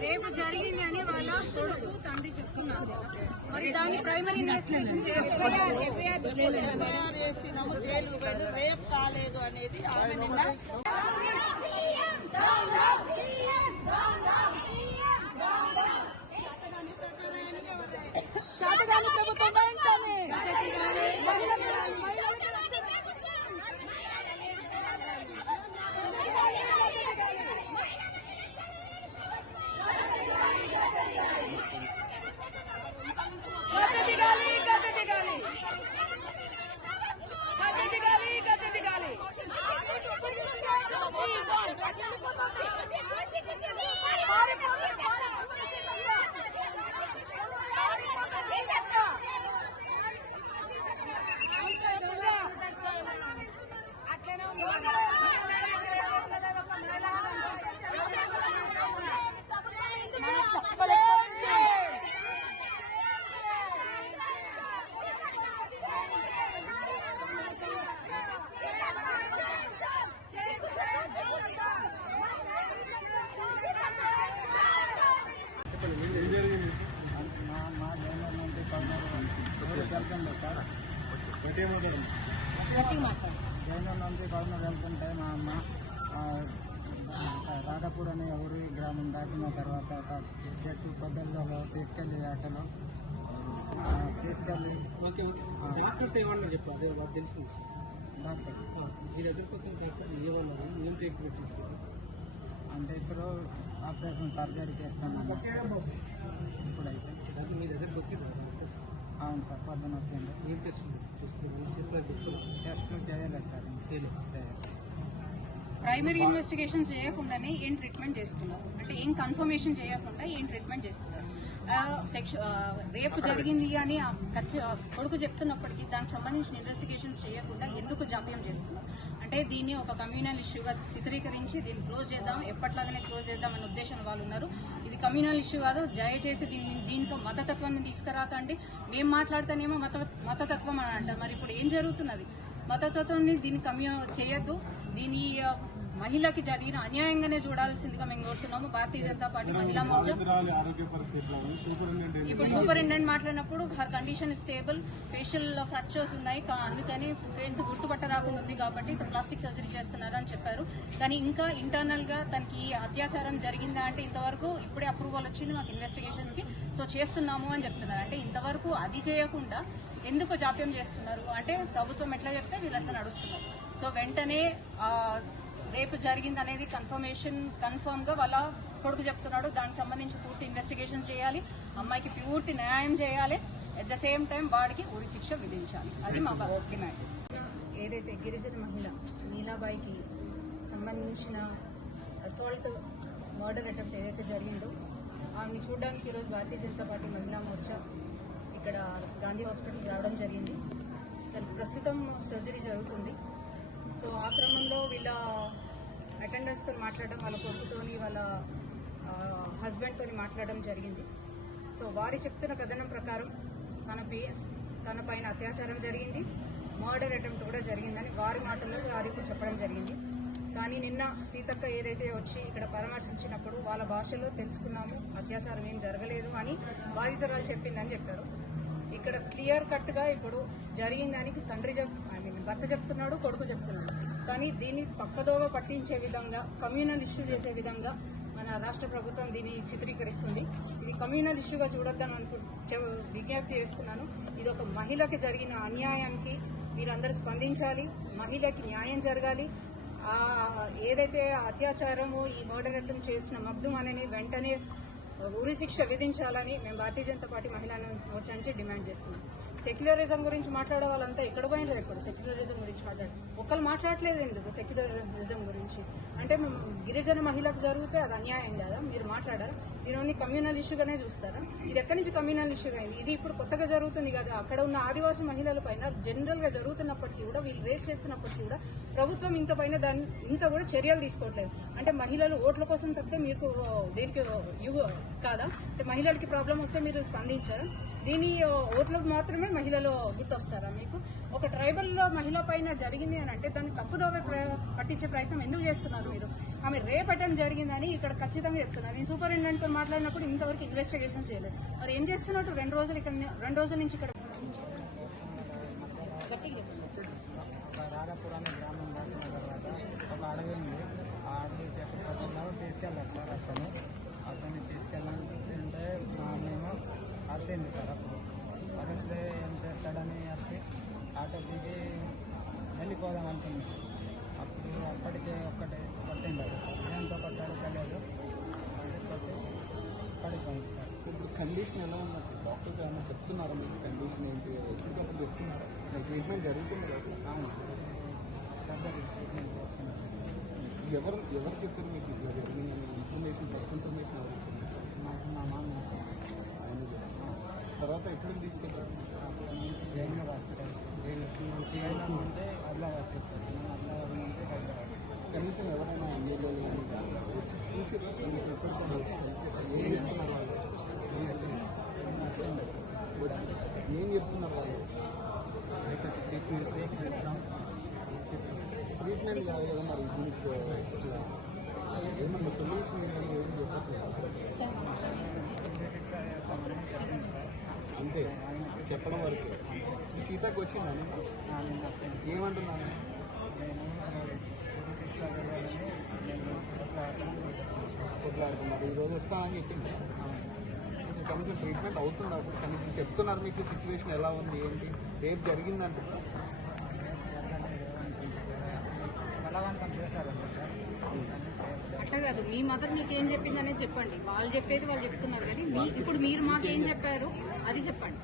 రేపు జరిగింది అని వాళ్ళ కొడుకు తండ్రి చెప్తున్నారు మరి దాన్ని ప్రైమరీ ఇన్వెస్టిగేషన్ చేస్తే చేసినాము జైలు పోయింది రేపు కాలేదు అనేది ఆమె నిన్న నుంచి వెళ్తుంటే మా అమ్మ ఆ, రాధపూర్ అనే ఊరి గ్రామం దాటిన తర్వాత ఒక చెట్టు పొద్దల్లో తీసుకెళ్ళి ఆటలో ఆ, తీసుకెళ్ళి ఓకే ఓకే. డాక్టర్స్ ఏమన్నా చెప్పు అదే తెలుసు డాక్టర్ మీ దగ్గరకు వచ్చిన డాక్టర్ ఏమన్నారు? ఏం ట్రీట్మెంట్ తీసుకున్నారు? అంటే ఇప్పుడు ఆపరేషన్ సర్జరీ చేస్తాను ఇప్పుడైతే. అది మీ దగ్గరకు వచ్చింది డాక్టర్స్ అవును సార్ పొద్దున వచ్చింది ఏం టెస్ట్ టెస్ట్ చేయలేదు సార్ ప్రైమరీ ఇన్వెస్టిగేషన్ చేయకుండానే ఏం ట్రీట్మెంట్ చేస్తున్నారు? అంటే ఏం కన్ఫర్మేషన్ చేయకుండా ఏం ట్రీట్మెంట్ చేస్తున్నారు? సెక్ష రేపు జరిగింది అని కొడుకు చెప్తున్నప్పటికీ దానికి సంబంధించిన ఇన్వెస్టిగేషన్స్ చేయకుండా ఎందుకు జాప్యం చేస్తున్నారు? అంటే దీన్ని ఒక కమ్యూనల్ ఇష్యూగా చిత్రీకరించి దీన్ని క్లోజ్ చేద్దాం ఎప్పట్లాగానే క్లోజ్ చేద్దాం అనే ఉద్దేశం వాళ్ళు ఉన్నారు. ఇది కమ్యూనల్ ఇష్యూ కాదు. దయచేసి దీన్ని దీంట్లో మతతత్వాన్ని తీసుకురాకండి. మేము మాట్లాడితేనేమో మత మతతత్వం అని అంటారు. మరి ఇప్పుడు ఏం జరుగుతున్నది? మతతత్వాన్ని దీన్ని కమ్యూ చేయొద్దు. దీని మహిళకి జరిగిన అన్యాయంగానే చూడాల్సిందిగా మేము కోరుతున్నాము. భారతీయ జనతా పార్టీ మహిళా మోర్చా. ఇప్పుడు సూపరింటెండెంట్ మాట్లాడినప్పుడు her condition stable. Facial fractures ఉన్నాయి. అందుకని ఫేస్ గుర్తుపట్టరాకుండా ఉంది కాబట్టి ఇప్పుడు ప్లాస్టిక్ సర్జరీ చేస్తున్నారు అని చెప్పారు. కానీ ఇంకా ఇంటర్నల్గా తనకి అత్యాచారం జరిగిందా అంటే ఇంతవరకు ఇప్పుడే అప్రూవల్ వచ్చింది మాకు ఇన్వెస్టిగేషన్స్కి సో చేస్తున్నాము అని చెప్తున్నారు. అంటే ఇంతవరకు అది చేయకుండా ఎందుకు జాప్యం చేస్తున్నారు? అంటే ప్రభుత్వం ఎట్లా చెప్తే వీళ్ళంతా నడుస్తున్నారు. సో వెంటనే రేపు జరిగింది అనేది కన్ఫర్మేషన్ కన్ఫర్మ్గా వాళ్ళ కొడుకు చెప్తున్నాడు. దానికి సంబంధించి పూర్తి ఇన్వెస్టిగేషన్ చేయాలి. అమ్మాయికి పూర్తి న్యాయం చేయాలి. అట్ ద సేమ్ టైం వాడికి ఉరి శిక్ష విధించాలి. అది మా డిమాండ్ ఏదైతే గిరిజన మహిళ నీలాబాయికి సంబంధించిన అసాల్ట్ మర్డర్ అటెంప్ట్ ఏదైతే జరిగిందో ఆమెని చూడడానికి ఈరోజు భారతీయ జనతా పార్టీ మహిళా మోర్చా ఇక్కడ గాంధీ హాస్పిటల్కి రావడం జరిగింది. ప్రస్తుతం సర్జరీ జరుగుతుంది. సో ఆ క్రమంలో వీళ్ళ అటెండెన్స్తో మాట్లాడడం వాళ్ళ కొడుకుతోని వాళ్ళ హస్బెండ్తో మాట్లాడడం జరిగింది. సో వారి చెప్తున్న కథనం ప్రకారం తన పే తన పైన అత్యాచారం జరిగింది. మర్డర్ అటెంప్ట్ కూడా జరిగిందని వారి మాటల్లో వారికి చెప్పడం జరిగింది. కానీ నిన్న సీతక్క ఏదైతే వచ్చి ఇక్కడ పరామర్శించినప్పుడు వాళ్ళ భాషలో తెలుసుకున్నాము అత్యాచారం ఏం జరగలేదు అని బాధితురాలు చెప్పిందని చెప్పారు. ఇక్కడ క్లియర్ కట్గా ఇప్పుడు జరిగిందని తండ్రి చెప్ ఐ మీన్ భర్త చెప్తున్నాడు కొడుకు చెప్తున్నాడు. కానీ దీన్ని పక్కదోవ పట్టించే విధంగా కమ్యూనల్ ఇష్యూ చేసే విధంగా మన రాష్ట్ర ప్రభుత్వం దీన్ని చిత్రీకరిస్తుంది. ఇది కమ్యూనల్ ఇష్యూగా చూడొద్దని అనుకు చె- విజ్ఞప్తి చేస్తున్నాను. ఇది ఒక మహిళకి జరిగిన అన్యాయానికి మీరందరూ స్పందించాలి. మహిళకి న్యాయం జరగాలి. ఏదైతే అత్యాచారము ఈ మర్డర్ అటెంప్ట్ చేసిన మగ్దుం అనేది వెంటనే ఉరిశిక్ష విధించాలని మేము భారతీయ జనతా పార్టీ మహిళా మోర్చా నుంచి డిమాండ్ చేస్తున్నాం. సెక్యులరిజం గురించి మాట్లాడే వాళ్ళంతా ఎక్కడ పోయినారు ఇప్పుడు సెక్యులరిజం గురించి మాట్లాడు ఒకళ్ళు మాట్లాడలేదు ఎందుకు సెక్యులరిజం గురించి? అంటే మేము గిరిజన మహిళకు జరిగితే అది అన్యాయం కదా? మీరు మాట్లాడారు? దీని ఓన్లీ కమ్యూనల్ ఇష్యూగానే చూస్తారా? ఇది ఎక్కడి నుంచి కమ్యూనల్ ఇష్యూగా అయింది? ఇది ఇప్పుడు కొత్తగా జరుగుతుంది కదా. అక్కడ ఉన్న ఆదివాసీ మహిళల పైన జనరల్గా జరుగుతున్నప్పటికీ కూడా వీళ్ళు రేస్ చేస్తున్నప్పటికీ కూడా ప్రభుత్వం ఇంత పైన దాన్ని ఇంత కూడా చర్యలు తీసుకోవట్లేదు. అంటే మహిళలు ఓట్ల కోసం తప్పితే మీకు దేనికి యుగ కాదా? అంటే మహిళలకి ప్రాబ్లం వస్తే మీరు స్పందించారు? దీని ఓట్లకు మాత్రమే మహిళలు గుర్తొస్తారా మీకు? ఒక ట్రైబల్లో మహిళ పైన జరిగింది అని అంటే దాన్ని తప్పుదోవ పట్టించే ప్రయత్నం ఎందుకు చేస్తున్నారు మీరు? ఆమె రేపెట్టడం జరిగిందని ఇక్కడ ఖచ్చితంగా చెప్తున్నారు నేను సూపరింటెండెంట్తో మాట్లాడినప్పుడు ఇంతవరకు ఇన్వెస్టిగేషన్ చేయలేదు మరి ఏం చేస్తున్నట్టు రెండు రోజులు ఇక్కడ రెండు రోజుల నుంచి ఇక్కడ గట్టిగా చెప్పండి. రాధాపూర్ గ్రామం దాటిన తర్వాత ఒక అడవి ఉంది ఆ అడవి చెప్పకుండా తీసుకెళ్ళారు సార్ అతను అతన్ని తీసుకెళ్ళాలంటే మేము అరిసింది సార్ అప్పుడు అరిస్తే ఏం చేస్తాడని అరిసి ఆటో దిగి వెళ్ళిపోదాం అనుకుంది అప్పుడు అప్పటికే ఒక్కటే కొట్టి పడిపోయింది సార్. ఇప్పుడు కండిషన్ ఎలా ఉన్నట్టు డాక్టర్స్ ఏమైనా చెప్తున్నారా? మీకు కండిషన్ ఏంటి? ఎప్పటికప్పుడు చెప్తున్నారా? ట్రీట్మెంట్ జరుగుతుంది? కదా అవును. సర్జరీ ట్రీట్మెంట్ చేస్తున్నారు. ఎవరు ఎవరు చెప్పారు మీకు ఇన్ఫర్మేషన్ ఫస్ట్ ఇన్ఫర్మేషన్ ఎవరు? నాకు మా ఆయన. తర్వాత ఎక్కడికి తీసుకెళ్ళారు జైలు హాస్పిటల్. చేస్తారు మనం ఆదిలాబాద్ నుండి హైదరాబాద్ కనీసం ఎవరైనా ఎమ్మెల్యేలు చూసి ఏం చెప్తున్నారు వాళ్ళు? ట్రీట్మెంట్ కాదు కదా మరి దీనికి? ఏమన్నా సొల్యూషన్ ఏంటని ఏం చెప్పట్లేదు? అంతే చెప్పడం వరకు. ఈ సీతకు వచ్చిందని ఏమంటున్నాను కొట్లాడుతున్నారు రోజులు రోజు వస్తామని చెప్పింది కనీసం ట్రీట్మెంట్ అవుతున్నారు కనీసం చెప్తున్నారు మీకు సిచ్యువేషన్ ఎలా ఉంది ఏంటి రేపు జరిగిందంటే అట్లా కాదు. మీ మదర్ మీకు ఏం చెప్పింది అనేది చెప్పండి. వాళ్ళు చెప్పేది వాళ్ళు చెప్తున్నారు కానీ మీ ఇప్పుడు మీరు మాకు ఏం చెప్పారు? అది చెప్పండి.